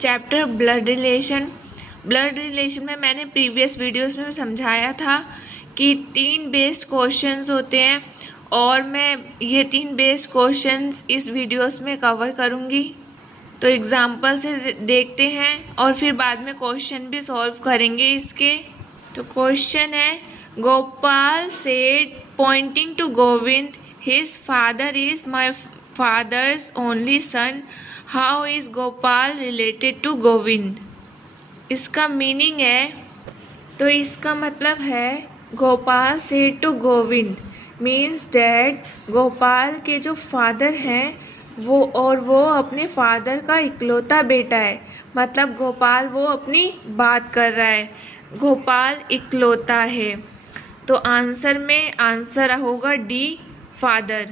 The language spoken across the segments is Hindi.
Chapter blood relation. Blood relation में मैंने प्रीवियस वीडियोस में समझाया था कि 3 बेस्ड क्वेश्चंस होते हैं और मैं ये 3 बेस्ड क्वेश्चंस इस वीडियोस में कवर करूँगी। तो एग्जाम्पल से देखते हैं और फिर बाद में क्वेश्चन भी सॉल्व करेंगे इसके। तो क्वेश्चन है, Gopal said pointing to Govind, his father is my father's only son, how is Gopal related to Govind. इसका मीनिंग है, तो इसका मतलब है Gopal said to Govind means that Gopal के जो फादर हैं वो अपने फादर का इकलौता बेटा है। मतलब गोपाल वो अपनी बात कर रहा है, गोपाल इकलौता है। तो आंसर होगा D, father.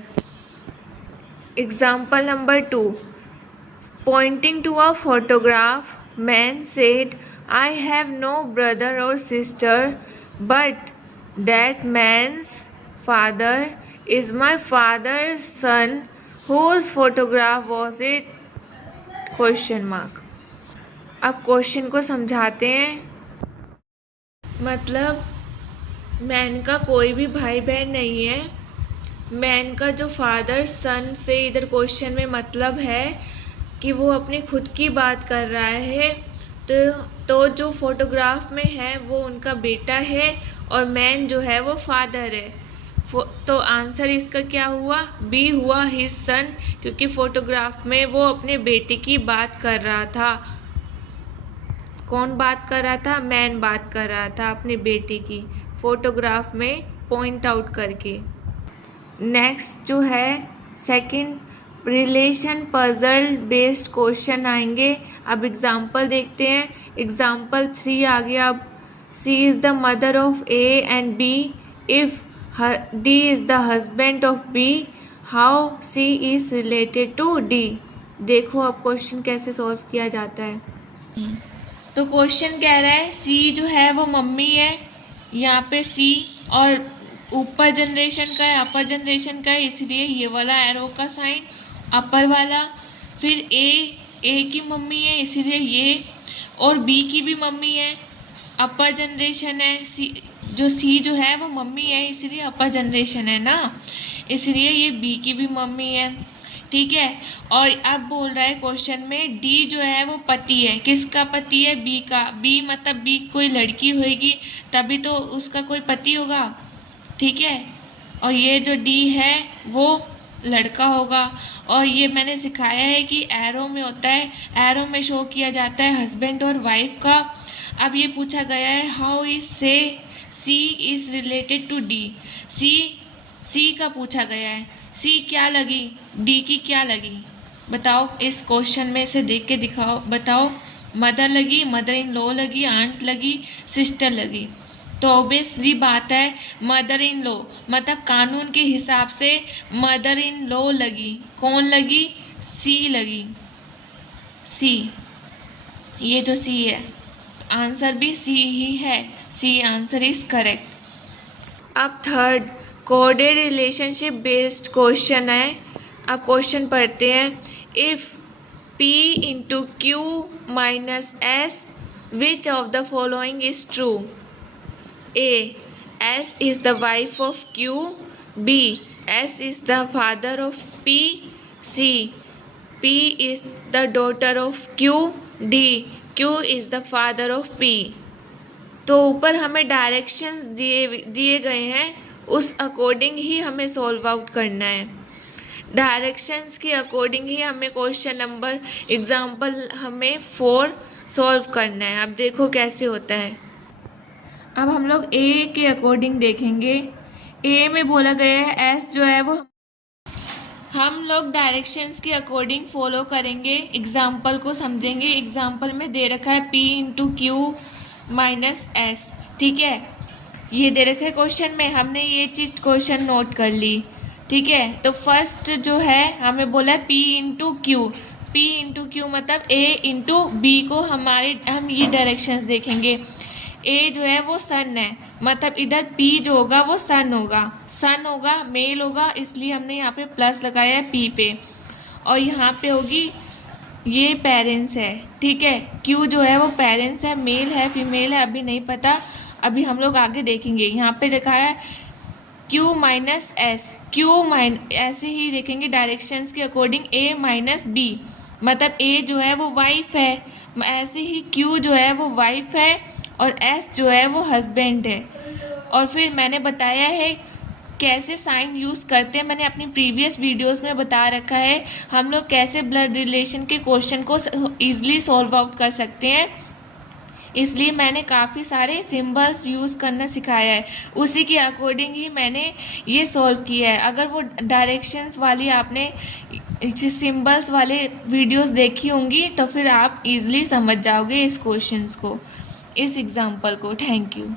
Example number 2, pointing to a photograph, man said I have no brother और sister but that man's father is my father's son, whose photograph was it? Question mark. अब क्वेश्चन को समझाते हैं। मतलब मैन का कोई भी भाई बहन नहीं है। मैन का जो फादर सन से इधर क्वेश्चन में मतलब है कि वो अपनी खुद की बात कर रहा है। तो जो फोटोग्राफ में है वो उनका बेटा है और मैन जो है वो फादर है। तो आंसर इसका क्या हुआ? बी हुआ, हिज सन, क्योंकि फोटोग्राफ में वो अपने बेटे की बात कर रहा था। कौन बात कर रहा था? मैन बात कर रहा था अपने बेटे की, फोटोग्राफ में पॉइंट आउट करके। नेक्स्ट जो है second relation puzzle based question आएंगे। अब एग्जाम्पल देखते हैं। एग्जाम्पल 3 आ गया। अब C is the mother of A and B, if D is the husband of B, how C is related to D। देखो अब क्वेश्चन कैसे सॉल्व किया जाता है। तो क्वेश्चन कह रहा है C जो है वो मम्मी है, यहाँ पे C, और ऊपर जनरेशन का है, अपर जनरेशन का है, इसलिए ये वाला एरो का साइन अपर वाला। फिर A की मम्मी है इसलिए ये, और B की भी मम्मी है, अपर जनरेशन है। C जो है वो मम्मी है इसलिए अपर जनरेशन है ना, इसलिए ये B की भी मम्मी है। ठीक है। और अब बोल रहा है क्वेश्चन में D जो है वो पति है। किसका पति है? B का। B मतलब B कोई लड़की होगी तभी तो उसका कोई पति होगा। ठीक है। और ये जो D है वो लड़का होगा। और ये मैंने सिखाया है कि एरो में होता है, एरो में शो किया जाता है हस्बैंड और वाइफ का। अब ये पूछा गया है हाउ इज से C is related to D। C का पूछा गया है। C क्या लगी? D की क्या लगी? बताओ, इस क्वेश्चन में से देख के दिखाओ, बताओ। मदर लगी, मदर इन लॉ लगी, आंट लगी, सिस्टर लगी। तो ऑब्वियसली बात है मदर इन लॉ, मतलब कानून के हिसाब से मदर इन लॉ लगी। कौन लगी? C लगी। C, ये जो C है आंसर भी C ही है। C answer is correct. अब third coded relationship based question है। अब क्वेश्चन पढ़ते हैं। If P into Q minus S, which of the following is true? A, S is the wife of Q, B, S is the father of P, C, P is the daughter of Q, D, Q is the father of P। तो ऊपर हमें डायरेक्शंस दिए गए हैं, उस अकॉर्डिंग ही हमें सॉल्व आउट करना है। डायरेक्शंस के अकॉर्डिंग ही हमें क्वेश्चन नंबर एग्जाम्पल हमें 4 सॉल्व करना है। अब देखो कैसे होता है। अब हम लोग ए के अकॉर्डिंग देखेंगे। ए में बोला गया है एस जो है वो हम लोग डायरेक्शंस के अकॉर्डिंग फॉलो करेंगे। एग्जाम्पल को समझेंगे। एग्जाम्पल में दे रखा है P into Q minus S. ठीक है, ये दे रखा है क्वेश्चन में, हमने ये चीज़ क्वेश्चन नोट कर ली। ठीक है। तो फर्स्ट जो है हमें बोला है P into Q. P into Q मतलब A इंटू बी को हम ये डायरेक्शंस देखेंगे। ए जो है वो सन है, मतलब इधर P जो होगा वो सन होगा, मेल होगा, इसलिए हमने यहाँ पे प्लस लगाया है P पे। और यहाँ पे होगी ये पेरेंट्स है, ठीक है। क्यू जो है वो पेरेंट्स है, मेल है फीमेल है अभी नहीं पता, अभी हम लोग आगे देखेंगे। यहाँ पे लिखा है क्यू माइनस एस, ऐसे ही देखेंगे डायरेक्शंस के अकॉर्डिंग ए माइनस बी, मतलब ए जो है वो वाइफ है, ऐसे ही क्यू जो है वो वाइफ है और एस जो है वो हस्बैंड है। और फिर मैंने बताया है कैसे साइन यूज़ करते हैं, मैंने अपनी प्रीवियस वीडियोस में बता रखा है हम लोग कैसे ब्लड रिलेशन के क्वेश्चन को ईजिली सॉल्व आउट कर सकते हैं, इसलिए मैंने काफ़ी सारे सिंबल्स यूज़ करना सिखाया है, उसी के अकॉर्डिंग ही मैंने ये सॉल्व किया है। अगर वो डायरेक्शंस वाली आपने सिंबल्स वाले वीडियोस देखी होंगी तो फिर आप इजीली समझ जाओगे इस क्वेश्चंस को, इस एग्जांपल को। Thank you.